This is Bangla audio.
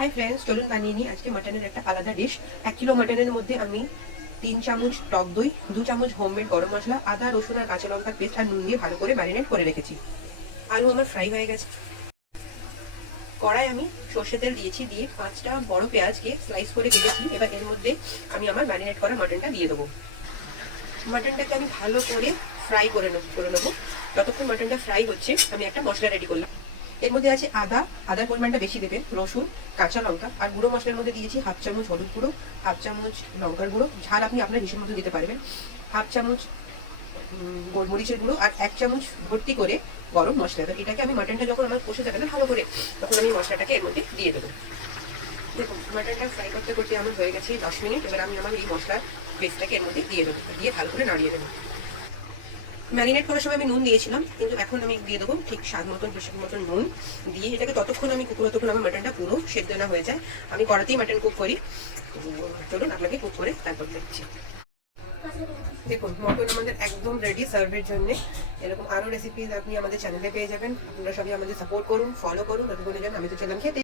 হাই ফ্রেন্ডস, চলুন বানিয়ে নিই আজকে মাটনের একটা আলাদা ডিশ। 1 কিলো মাটনের মধ্যে আমি 3 চামচ টক দই, 2 চামচ হোমমেড গরম মশলা, আদা রসুন আর কাঁচা লঙ্কার পেস্ট আর নুন দিয়ে ভালো করে ম্যারিনেট করে রেখেছি। আলু আমার ফ্রাই হয়ে গেছে। কড়াই আমি সর্ষে তেল দিয়েছি, দিয়ে 5টা বড় পেঁয়াজকে স্লাইস করে কেটেছি। এবার এর মধ্যে আমি আমার ম্যারিনেট করা মাটনটা দিয়ে দেবো। মাটনটাকে আমি ভালো করে ফ্রাই করে নেবো। যতক্ষণ মাটনটা ফ্রাই হচ্ছে আমি একটা মশলা রেডি করলাম। এর মধ্যে আছে আদার পরিমাণটা বেশি দেবে, রসুন, কাঁচা লঙ্কা আর গুঁড়ো মশলার মধ্যে দিয়েছি 1/2 চামচ হলুদ গুঁড়ো, 1/2 চামচ লঙ্কার গুঁড়ো, ঝাল আপনি আপনার হিসেব মতো দিতে পারবেন, 1/2 চামচ গোলমরিচের গুঁড়ো আর 1 চামচ ভর্তি করে গরম মশলা। তো এটাকে আমি মাটনটা যখন আমার কষে যাবে না ভালো করে, তখন আমি মশলাটাকে এর মধ্যে দিয়ে দেবো। দেখুন মাটনটা ফ্রাই করতে করতে আমার হয়ে গেছে 10 মিনিট। এবার আমি আমার এই মশলার পেস্টটাকে এর মধ্যে দিয়ে দেবো, দিয়ে ভালো করে নাড়িয়ে দেবো। ম্যারিনেট করার সময় আমি নুন দিয়েছিলাম, কিন্তু এখন আমি দিয়ে দেবো ঠিক স্বাদ মতন হিসেব মতন নুন দিয়ে এটাকে ততক্ষণ আমি ততক্ষণ আমার মাটনটা পুরো সেদ্ধ না হয়ে যায়। আমি কড়াতেই মাটন কুক করি। চলুন আপনাকে কুক করে তারপর দেখছি। দেখুন মটন আমাদের একদম রেডি সার্ভের জন্য। এরকম আরো রেসিপিজ আপনি আমাদের চ্যানেলে পেয়ে যাবেন। আপনারা সবাই আমাদের সাপোর্ট করুন, ফলো করুন। ততক্ষণের জন্য আমি তো চললাম খেতে।